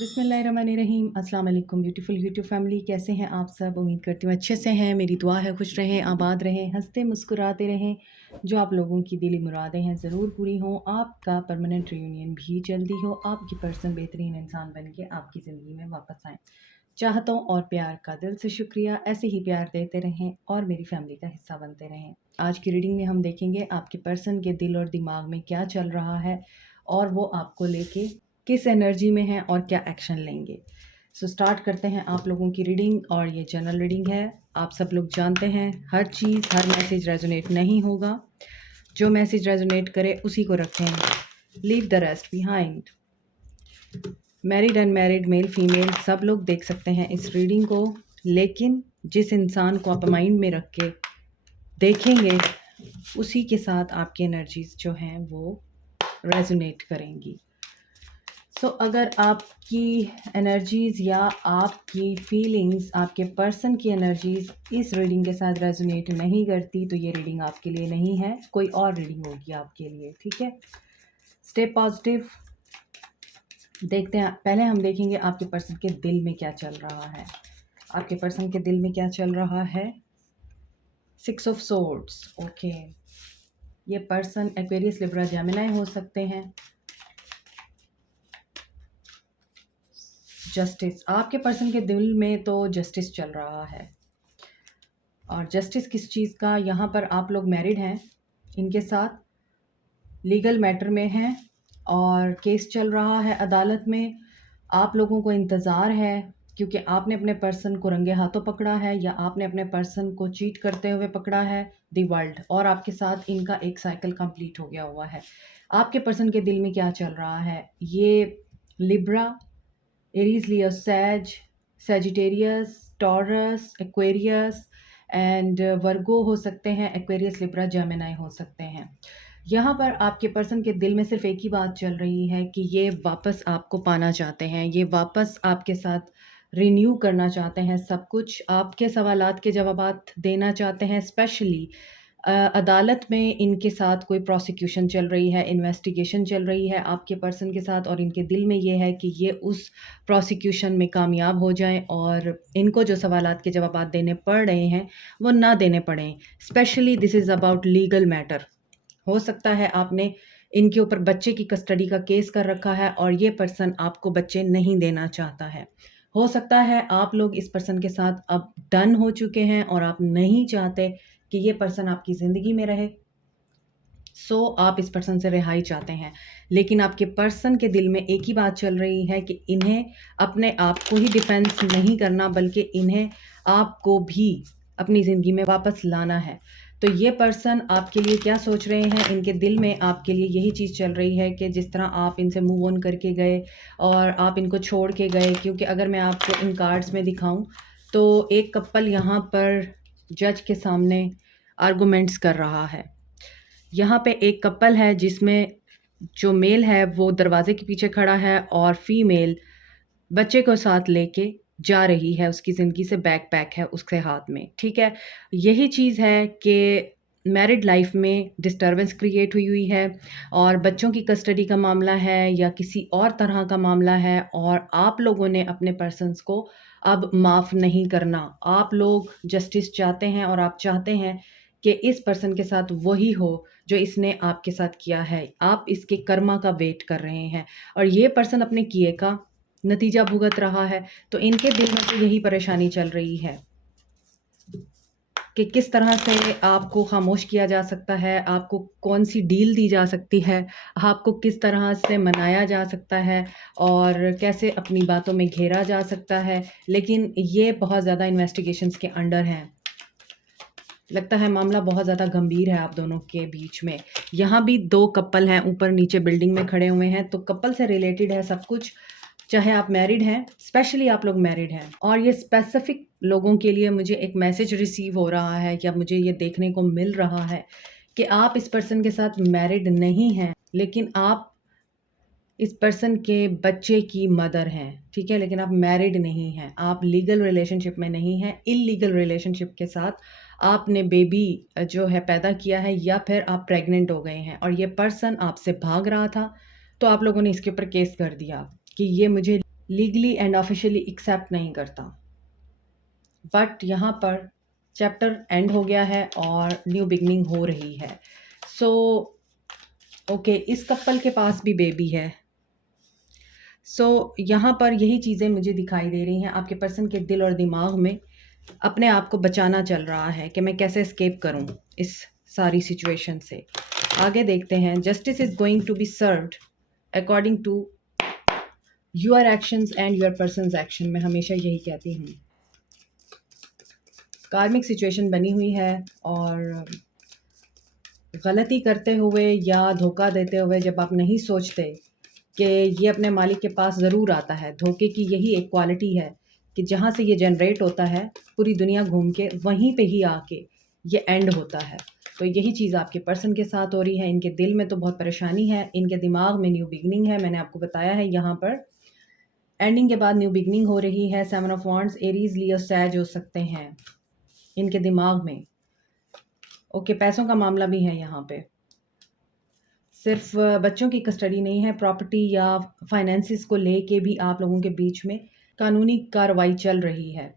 बिस्मिल्लाहिर्रहमानिर्रहीम। अस्सलाम वालेकुम ब्यूटीफुल यूट्यूब फैमिली, कैसे हैं आप सब? उम्मीद करती हूँ अच्छे से हैं। मेरी दुआ है खुश रहें, आबाद रहें, हंसते मुस्कुराते रहें। जो आप लोगों की दिली मुरादें हैं ज़रूर पूरी हों। आपका परमानेंट रियूनियन भी जल्दी हो। आपकी पर्सन बेहतरीन इंसान बन के आपकी ज़िंदगी में वापस आएँ। चाहतों और प्यार का दिल से शुक्रिया। ऐसे ही प्यार देते रहें और मेरी फैमिली का हिस्सा बनते रहें। आज की रीडिंग में हम देखेंगे आपके पर्सन के दिल और दिमाग में क्या चल रहा है और वो आपको लेके किस एनर्जी में हैं और क्या एक्शन लेंगे। सो स्टार्ट करते हैं आप लोगों की रीडिंग। और ये जनरल रीडिंग है। आप सब लोग जानते हैं हर चीज़ हर मैसेज रेजोनेट नहीं होगा। जो मैसेज रेजोनेट करे उसी को रखें। Leave the rest behind. Married unmarried male female सब लोग देख सकते हैं इस रीडिंग को, लेकिन जिस इंसान को आप माइंड में रख के देखेंगे उसी के साथ आपकी एनर्जीज जो हैं वो रेजोनेट करेंगी। सो अगर आपकी एनर्जीज़ या आपकी फीलिंग्स, आपके पर्सन की एनर्जीज़ इस रीडिंग के साथ रेजोनेट नहीं करती तो ये रीडिंग आपके लिए नहीं है, कोई और रीडिंग होगी आपके लिए। ठीक है, स्टे पॉजिटिव। देखते हैं, पहले हम देखेंगे आपके पर्सन के दिल में क्या चल रहा है। आपके पर्सन के दिल में क्या चल रहा है? 6 ऑफ सोर्ड्स। ओके, ये पर्सन एक्वेरियस, लिब्रा, जेमिनी हो सकते हैं। जस्टिस, आपके पर्सन के दिल में तो जस्टिस चल रहा है। और जस्टिस किस चीज़ का? यहाँ पर आप लोग मैरिड हैं, इनके साथ लीगल मैटर में हैं और केस चल रहा है अदालत में। आप लोगों को इंतज़ार है क्योंकि आपने अपने पर्सन को रंगे हाथों पकड़ा है या आपने अपने पर्सन को चीट करते हुए पकड़ा है दी वर्ल्ड, और आपके साथ इनका एक साइकिल कंप्लीट हो गया हुआ है। आपके पर्सन के दिल में क्या चल रहा है? ये Libra, Aries, Leo, Sagittarius, taurus, Aquarius and वर्गो हो सकते हैं। एक्वेरियस, लिब्रा, जेमिनी हो सकते हैं। यहाँ पर आपके पर्सन के दिल में सिर्फ एक ही बात चल रही है कि ये वापस आपको पाना चाहते हैं, ये वापस आपके साथ रिन्यू करना चाहते हैं, सब कुछ आपके सवालात के जवाबात देना चाहते हैं। स्पेशली अदालत में इनके साथ कोई प्रोसिक्यूशन चल रही है, इन्वेस्टिगेशन चल रही है आपके पर्सन के साथ, और इनके दिल में ये है कि ये उस प्रोसिक्यूशन में कामयाब हो जाएं और इनको जो सवालात के जवाबात देने पड़ रहे हैं वो ना देने पड़ें। Specially this is about legal matter. हो सकता है आपने इनके ऊपर बच्चे की कस्टडी का केस कर रखा है और ये पर्सन आपको बच्चे नहीं देना चाहता है। हो सकता है आप लोग इस पर्सन के साथ अब डन हो चुके हैं और आप नहीं चाहते कि ये पर्सन आपकी ज़िंदगी में रहे। सो आप इस पर्सन से रिहाई चाहते हैं, लेकिन आपके पर्सन के दिल में एक ही बात चल रही है कि इन्हें अपने आप को ही डिफेंस नहीं करना, बल्कि इन्हें आपको भी अपनी ज़िंदगी में वापस लाना है। तो ये पर्सन आपके लिए क्या सोच रहे हैं? इनके दिल में आपके लिए यही चीज़ चल रही है कि जिस तरह आप इनसे मूव ऑन करके गए और आप इनको छोड़ के गए। क्योंकि अगर मैं आपको इन कार्ड्स में दिखाऊं तो एक कपल यहाँ पर जज के सामने आर्गूमेंट्स कर रहा है। यहाँ पे एक कपल है जिसमें जो मेल है वो दरवाजे के पीछे खड़ा है और फीमेल बच्चे को साथ लेके जा रही है, उसकी ज़िंदगी से बैकपैक है उसके हाथ में। ठीक है, यही चीज़ है कि मैरिड लाइफ में डिस्टर्बेंस क्रिएट हुई है और बच्चों की कस्टडी का मामला है या किसी और तरह का मामला है, और आप लोगों ने अपने पर्सन्स को अब माफ़ नहीं करना। आप लोग जस्टिस चाहते हैं और आप चाहते हैं कि इस पर्सन के साथ वही हो जो इसने आपके साथ किया है। आप इसके कर्मा का वेट कर रहे हैं और ये पर्सन अपने किए का नतीजा भुगत रहा है। तो इनके दिल में तो यही परेशानी चल रही है कि किस तरह से आपको खामोश किया जा सकता है, आपको कौन सी डील दी जा सकती है, आपको किस तरह से मनाया जा सकता है और कैसे अपनी बातों में घेरा जा सकता है। लेकिन ये बहुत ज़्यादा इन्वेस्टिगेशंस के अंडर हैं। लगता है मामला बहुत ज़्यादा गंभीर है आप दोनों के बीच में। यहाँ भी दो कपल हैं, ऊपर नीचे बिल्डिंग में खड़े हुए हैं, तो कपल से रिलेटेड है सब कुछ। चाहे आप मैरिड हैं, स्पेशली आप लोग मैरिड हैं, और ये स्पेसिफिक लोगों के लिए मुझे एक मैसेज रिसीव हो रहा है कि अब मुझे ये देखने को मिल रहा है कि आप इस पर्सन के साथ मैरिड नहीं हैं, लेकिन आप इस पर्सन के बच्चे की मदर हैं। ठीक है, लेकिन आप मैरिड नहीं हैं, आप लीगल रिलेशनशिप में नहीं हैं। इलीगल रिलेशनशिप के साथ आपने बेबी जो है पैदा किया है या फिर आप प्रेग्नेंट हो गए हैं और ये पर्सन आपसे भाग रहा था, तो आप लोगों ने इसके ऊपर केस कर दिया कि ये मुझे लीगली एंड ऑफिशियली एक्सेप्ट नहीं करता। बट यहाँ पर चैप्टर एंड हो गया है और न्यू बिगनिंग हो रही है। सो ओके, इस कपल के पास भी बेबी है। यहाँ पर यही चीज़ें मुझे दिखाई दे रही हैं। आपके पर्सन के दिल और दिमाग में अपने आप को बचाना चल रहा है कि मैं कैसे एस्केप करूं इस सारी सिचुएशन से। आगे देखते हैं। Justice is going to be served according to your actions and your person's action. मैं हमेशा यही कहती हूँ। कार्मिक सिचुएशन बनी हुई है और गलती करते हुए या धोखा देते हुए जब आप नहीं सोचते कि ये अपने मालिक के पास ज़रूर आता है। धोखे की यही एक क्वालिटी है कि जहाँ से ये जनरेट होता है पूरी दुनिया घूम के वहीं पे ही आके ये एंड होता है। तो यही चीज़ आपके पर्सन के साथ हो रही है। इनके दिल में तो बहुत परेशानी है, इनके दिमाग में न्यू बिगनिंग है। मैंने आपको बताया है यहाँ पर एंडिंग के बाद न्यू बिगनिंग हो रही है। 7 ऑफ वांड्स, एरीज, लियो, सैज हो सकते हैं इनके दिमाग में। ओके, पैसों का मामला भी है यहाँ पे। सिर्फ बच्चों की कस्टडी नहीं है, प्रॉपर्टी या फाइनेंसिस को लेके भी आप लोगों के बीच में कानूनी कार्रवाई चल रही है।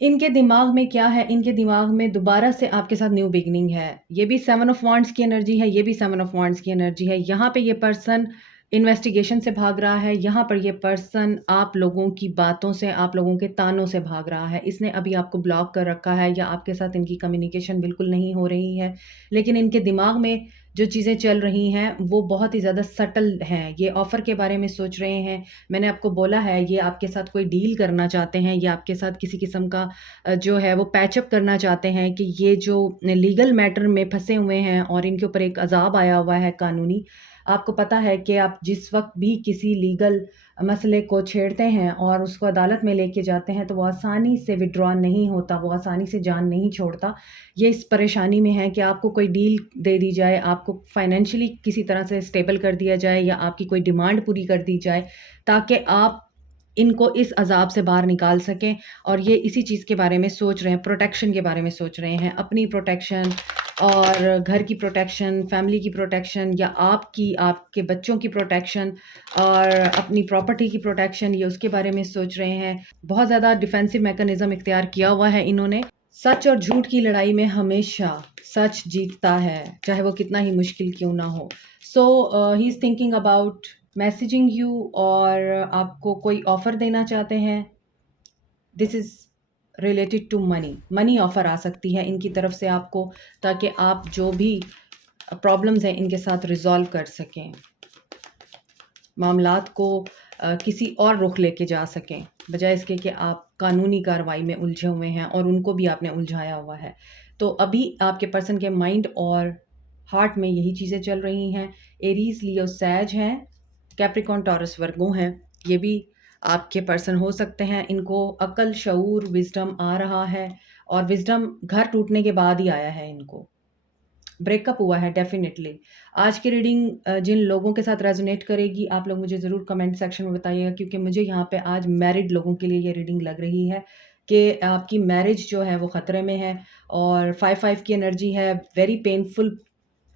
इनके दिमाग में क्या है? इनके दिमाग में दोबारा से आपके साथ न्यू बिगनिंग है। ये भी 7 ऑफ वांड्स की एनर्जी है, ये भी 7 ऑफ वांड्स की एनर्जी है। यहाँ पे ये पर्सन इन्वेस्टिगेशन से भाग रहा है। यहाँ पर ये पर्सन आप लोगों की बातों से, आप लोगों के तानों से भाग रहा है। इसने अभी आपको ब्लॉक कर रखा है या आपके साथ इनकी कम्युनिकेशन बिल्कुल नहीं हो रही है। लेकिन इनके दिमाग में जो चीज़ें चल रही हैं वो बहुत ही ज़्यादा सटल हैं। ये ऑफ़र के बारे में सोच रहे हैं। मैंने आपको बोला है ये आपके साथ कोई डील करना चाहते हैं या आपके साथ किसी किस्म का जो है वो पैचअप करना चाहते हैं कि ये जो लीगल मैटर में फंसे हुए हैं और इनके ऊपर एक अज़ाब आया हुआ है कानूनी। आपको पता है कि आप जिस वक़्त भी किसी लीगल मसले को छेड़ते हैं और उसको अदालत में लेके जाते हैं तो वो आसानी से विथड्रॉ नहीं होता, वो आसानी से जान नहीं छोड़ता। ये इस परेशानी में है कि आपको कोई डील दे दी जाए, आपको फाइनेंशियली किसी तरह से स्टेबल कर दिया जाए या आपकी कोई डिमांड पूरी कर दी जाए ताकि आप इनको इस अज़ाब से बाहर निकाल सकें। और ये इसी चीज़ के बारे में सोच रहे हैं, प्रोटेक्शन के बारे में सोच रहे हैं, अपनी प्रोटेक्शन और घर की प्रोटेक्शन, फैमिली की प्रोटेक्शन या आपकी, आपके बच्चों की प्रोटेक्शन और अपनी प्रॉपर्टी की प्रोटेक्शन, ये उसके बारे में सोच रहे हैं। बहुत ज़्यादा डिफेंसिव मैकेनिज़्म इख्तियार किया हुआ है इन्होंने। सच और झूठ की लड़ाई में हमेशा सच जीतता है, चाहे वो कितना ही मुश्किल क्यों ना हो। He is thinking about messaging you और आपको कोई ऑफ़र देना चाहते हैं। This is related to money. Money offer आ सकती है इनकी तरफ से आपको ताकि आप जो भी प्रॉब्लम्स हैं इनके साथ रिज़ॉल्व कर सकें, मामलात को किसी और रुख लेके जा सकें बजाय इसके कि आप कानूनी कार्रवाई में उलझे हुए हैं और उनको भी आपने उलझाया हुआ है। तो अभी आपके पर्सन के माइंड और हार्ट में यही चीज़ें चल रही हैं। एरीज, लियो, सैज हैं, कैप्रिकॉर्न, टॉरस, वर्गो हैं। ये भी आपके पर्सन हो सकते हैं। इनको अक्ल, शऊर, विज़डम आ रहा है और विज़डम घर टूटने के बाद ही आया है। इनको ब्रेकअप हुआ है डेफ़िनेटली। आज की रीडिंग जिन लोगों के साथ रेज़ोनेट करेगी आप लोग मुझे ज़रूर कमेंट सेक्शन में बताइएगा क्योंकि मुझे यहाँ पे आज मैरिड लोगों के लिए ये रीडिंग लग रही है कि आपकी मैरिज जो है वो ख़तरे में है। और 5-5 की एनर्जी है, वेरी पेनफुल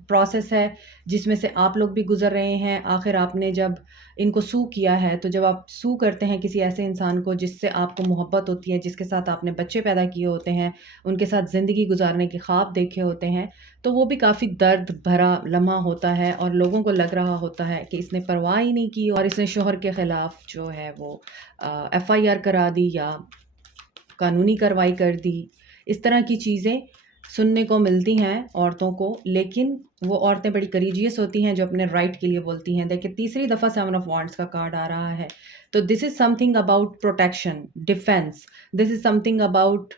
प्रोसेस है जिसमें से आप लोग भी गुज़र रहे हैं। आखिर आपने जब इनको सू किया है तो जब आप सू करते हैं किसी ऐसे इंसान को जिससे आपको मोहब्बत होती है, जिसके साथ आपने बच्चे पैदा किए होते हैं, उनके साथ ज़िंदगी गुजारने के ख्वाब देखे होते हैं, तो वो भी काफ़ी दर्द भरा लम्हा होता है और लोगों को लग रहा होता है कि इसने परवाह ही नहीं की और इसने शोहर के ख़िलाफ़ जो है वो FIR करा दी या कानूनी कार्रवाई कर दी। इस तरह की चीज़ें सुनने को मिलती हैं औरतों को, लेकिन वो औरतें बड़ी करेजियस होती हैं जो अपने राइट के लिए बोलती हैं। देखिए तीसरी दफ़ा 7 ऑफ वांड्स का कार्ड आ रहा है। तो this is something about protection, defence. This is something about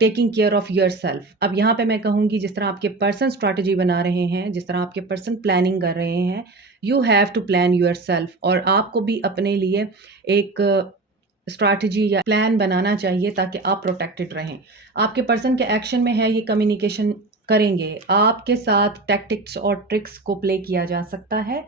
taking care of yourself. अब यहाँ पे मैं कहूँगी जिस तरह आपके पर्सन स्ट्रैटेजी बना रहे हैं, जिस तरह आपके पर्सन प्लानिंग कर रहे हैं, you have to plan yourself. और आपको भी अपने लिए एक स्ट्रैटेजी या प्लान बनाना चाहिए ताकि आप प्रोटेक्टेड रहें। आपके पर्सन के एक्शन में है ये कम्युनिकेशन करेंगे, आपके साथ टैक्टिक्स और ट्रिक्स को प्ले किया जा सकता है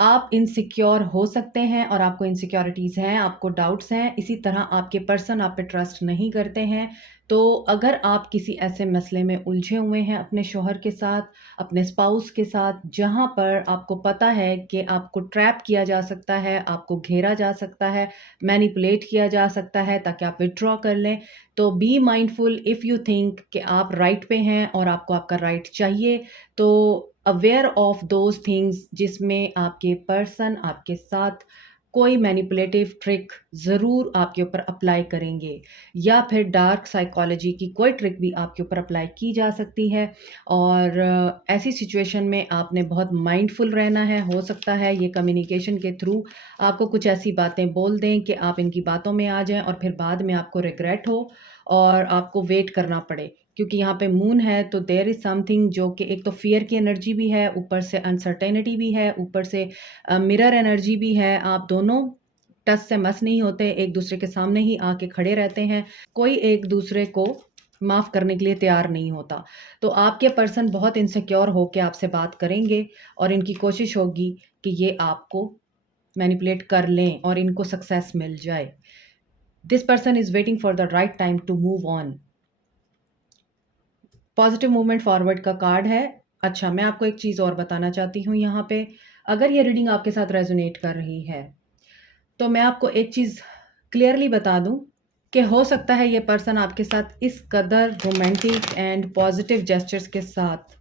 आप इनसिक्योर हो सकते हैं और आपको इनसिक्योरिटीज़ हैं, आपको डाउट्स हैं। इसी तरह आपके पर्सन आप पे ट्रस्ट नहीं करते हैं। तो अगर आप किसी ऐसे मसले में उलझे हुए हैं अपने शौहर के साथ, अपने स्पाउस के साथ, जहाँ पर आपको पता है कि आपको ट्रैप किया जा सकता है, आपको घेरा जा सकता है, मैनिपुलेट किया जा सकता है ताकि आप विथड्रॉ कर लें, तो be mindful if you think कि आप राइट पे हैं और आपको आपका राइट चाहिए। तो अवेयर ऑफ दोज थिंग्स जिसमें आपके पर्सन आपके साथ कोई मैनिपुलेटिव ट्रिक ज़रूर आपके ऊपर अप्लाई करेंगे, या फिर डार्क साइकोलॉजी की कोई ट्रिक भी आपके ऊपर अप्लाई की जा सकती है। और ऐसी सिचुएशन में आपने बहुत माइंडफुल रहना है। हो सकता है ये कम्युनिकेशन के थ्रू आपको कुछ ऐसी बातें बोल दें कि आप इनकी बातों में आ जाएं और फिर बाद में आपको रिग्रेट हो और आपको वेट करना पड़े, क्योंकि यहाँ पे मून है तो देयर इज़ समथिंग जो कि एक तो फ़ियर की एनर्जी भी है, ऊपर से अनसर्टेनिटी भी है, ऊपर से मिरर एनर्जी भी है। आप दोनों टस से मस नहीं होते, एक दूसरे के सामने ही आके खड़े रहते हैं। कोई एक दूसरे को माफ़ करने के लिए तैयार नहीं होता। तो आपके पर्सन बहुत इनसिक्योर होके आपसे बात करेंगे और इनकी कोशिश होगी कि ये आपको मैनिपुलेट कर लें और इनको सक्सेस मिल जाए। This person is waiting for the right time to move on. Positive movement forward का कार्ड है। अच्छा, मैं आपको एक चीज़ और बताना चाहती हूँ यहाँ पे, अगर ये रीडिंग आपके साथ रेज़ोनेट कर रही है, तो मैं आपको एक चीज़ क्लियरली बता दूँ कि हो सकता है ये पर्सन आपके साथ इस कदर रोमांटिक एंड पॉजिटिव जेस्चर्स के साथ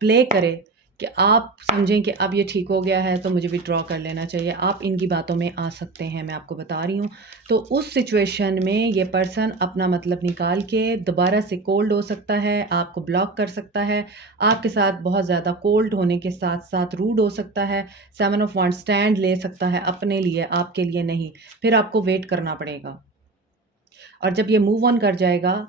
प्ले करे कि आप समझें कि अब ये ठीक हो गया है तो मुझे विथड्रॉ कर लेना चाहिए। आप इनकी बातों में आ सकते हैं, मैं आपको बता रही हूँ। तो उस सिचुएशन में ये पर्सन अपना मतलब निकाल के दोबारा से कोल्ड हो सकता है, आपको ब्लॉक कर सकता है, आपके साथ बहुत ज़्यादा कोल्ड होने के साथ-साथ रूड हो सकता है, 7 ऑफ वांड्स स्टैंड ले सकता है अपने लिए, आपके लिए नहीं। फिर आपको वेट करना पड़ेगा। और जब ये मूव ऑन कर जाएगा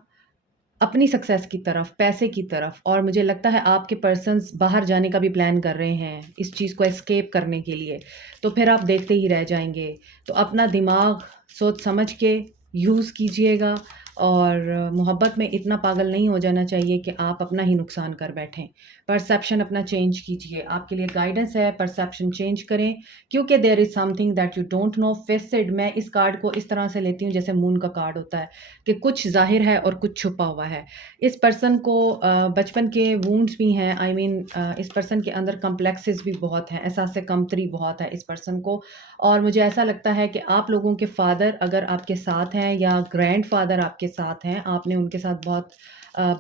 अपनी सक्सेस की तरफ, पैसे की तरफ, और मुझे लगता है आपके पर्सन्स बाहर जाने का भी प्लान कर रहे हैं इस चीज़ को एस्केप करने के लिए, तो फिर आप देखते ही रह जाएँगे। तो अपना दिमाग सोच समझ के यूज़ कीजिएगा और मोहब्बत में इतना पागल नहीं हो जाना चाहिए कि आप अपना ही नुकसान कर बैठें। परसेप्शन अपना चेंज कीजिए, आपके लिए गाइडेंस है, परसेप्शन चेंज करें, क्योंकि there is something that you don't know. फेसिड, मैं इस कार्ड को इस तरह से लेती हूँ जैसे मून का कार्ड होता है कि कुछ ज़ाहिर है और कुछ छुपा हुआ है। इस पर्सन को बचपन के वुंड्स भी हैं, आई मीन इस पर्सन के अंदर कॉम्प्लेक्सेस भी बहुत हैं, एहसास कमतरी बहुत है इस पर्सन को। और मुझे ऐसा लगता है कि आप लोगों के फादर अगर आपके साथ हैं या ग्रैंडफ़ादर आपके साथ हैं, आपने उनके साथ बहुत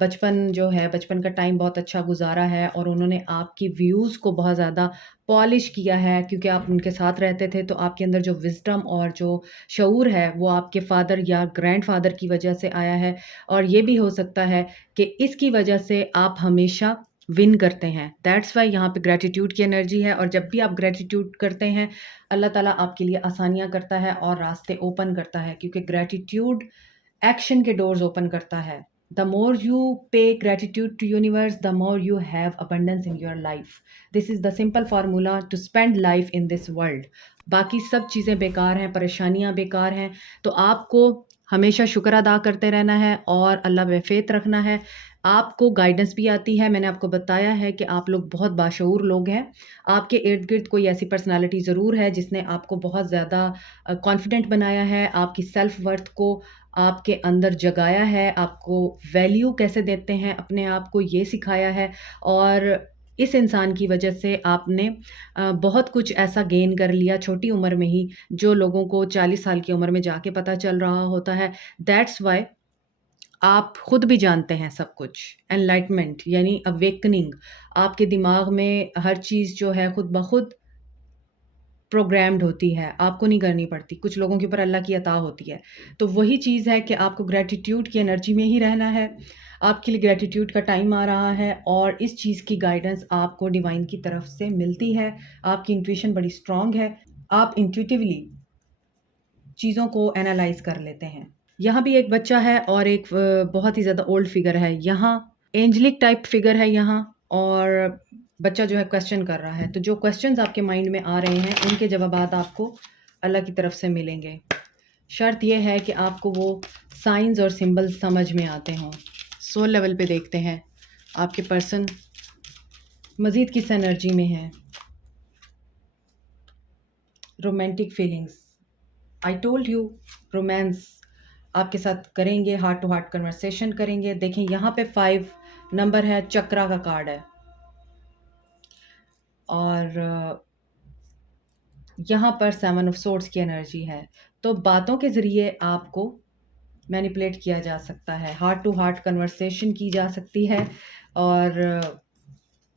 बचपन जो है, बचपन का टाइम बहुत अच्छा गुज़ारा है और उन्होंने आपकी व्यूज़ को बहुत ज़्यादा पॉलिश किया है, क्योंकि आप उनके साथ रहते थे, तो आपके अंदर जो विज़डम और जो शऊर है, वो आपके फादर या ग्रैंडफ़ादर की वजह से आया है। और ये भी हो सकता है कि इसकी वजह से आप हमेशा विन करते हैं। दैट्स व्हाई यहाँ पे ग्रैटिट्यूड की एनर्जी है, और जब भी आप ग्रैटिट्यूड करते हैं, अल्लाह ताला आपके लिए आसानियाँ करता है और रास्ते ओपन करता है, क्योंकि ग्रैटिट्यूड एक्शन के डोर्स ओपन करता है। The more you pay gratitude to universe, the more you have abundance in your life. This is the simple formula to spend life in this world. बाकी सब चीज़ें बेकार हैं, परेशानियाँ बेकार हैं, तो आपको हमेशा शुक्र अदा करते रहना है और अल्लाह पे फ़ेथ रखना है। आपको गाइडेंस भी आती है, मैंने आपको बताया है कि आप लोग बहुत बाशऊर लोग हैं। आपके इर्द-गिर्द कोई ऐसी पर्सनैलिटी ज़रूर है जिसने आपको बहुत ज़्यादा कॉन्फिडेंट बनाया है, आपकी सेल्फ वर्थ को आपके अंदर जगाया है, आपको वैल्यू कैसे देते हैं अपने आप को ये सिखाया है। और इस इंसान की वजह से आपने बहुत कुछ ऐसा गेन कर लिया छोटी उम्र में ही, जो लोगों को 40 साल की उम्र में जाके पता चल रहा होता है। दैट्स व्हाई आप खुद भी जानते हैं सब कुछ। एनलाइटमेंट यानी अवेकनिंग, आपके दिमाग में हर चीज़ जो है खुद ब खुद प्रोग्राम्ड होती है, आपको नहीं करनी पड़ती। कुछ लोगों के ऊपर अल्लाह की अता होती है। तो वही चीज़ है कि आपको ग्रैटिट्यूड की एनर्जी में ही रहना है। आपके लिए ग्रैटिट्यूड का टाइम आ रहा है और इस चीज़ की गाइडेंस आपको डिवाइन की तरफ से मिलती है। आपकी इंट्यूशन बड़ी स्ट्रॉन्ग है। आप इंट्यूटिवली चीज़ों को एनालाइज़ कर लेते हैं। यहाँ भी एक बच्चा है और एक बहुत ही ज़्यादा ओल्ड फिगर है। यहाँ एंजेलिक टाइप फिगर है यहाँ, और बच्चा जो है क्वेश्चन कर रहा है। तो जो क्वेश्चंस आपके माइंड में आ रहे हैं, उनके जवाबात आपको अल्लाह की तरफ से मिलेंगे। शर्त ये है कि आपको वो साइंस और सिंबल्स समझ में आते हों। सोल लेवल पे देखते हैं आपके पर्सन मज़ीद किस एनर्जी में है। Romantic feelings, I told you, romance आपके साथ करेंगे, हार्ट टू हार्ट कन्वर्सेशन करेंगे। देखें यहाँ पे 5 नंबर है, चक्रा का कार्ड है, और यहाँ पर 7 ऑफ सोर्ड्स की एनर्जी है। तो बातों के ज़रिए आपको मैनिपुलेट किया जा सकता है, हार्ट टू हार्ट कन्वर्सेशन की जा सकती है, और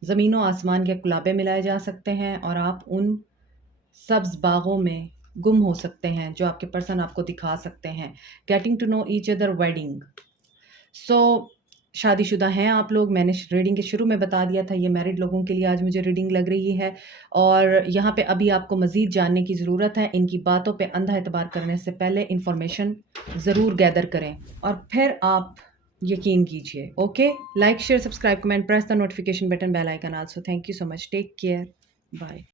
ज़मीनों आसमान के कुलाबे मिलाए जा सकते हैं, और आप उन सब्ज़ बागों में गुम हो सकते हैं जो आपके पर्सन आपको दिखा सकते हैं। Getting to know each other, wedding. So शादीशुदा हैं आप लोग, मैंने रीडिंग के शुरू में बता दिया था, ये मैरिड लोगों के लिए आज मुझे रीडिंग लग रही है। और यहाँ पे अभी आपको मज़ीद जानने की ज़रूरत है। इनकी बातों पे अंधा एतबार करने से पहले इन्फॉर्मेशन ज़रूर गैदर करें और फिर आप यकीन कीजिए। Okay, like share subscribe comment, press the notification button, bell icon also. Thank you so much, take care, bye.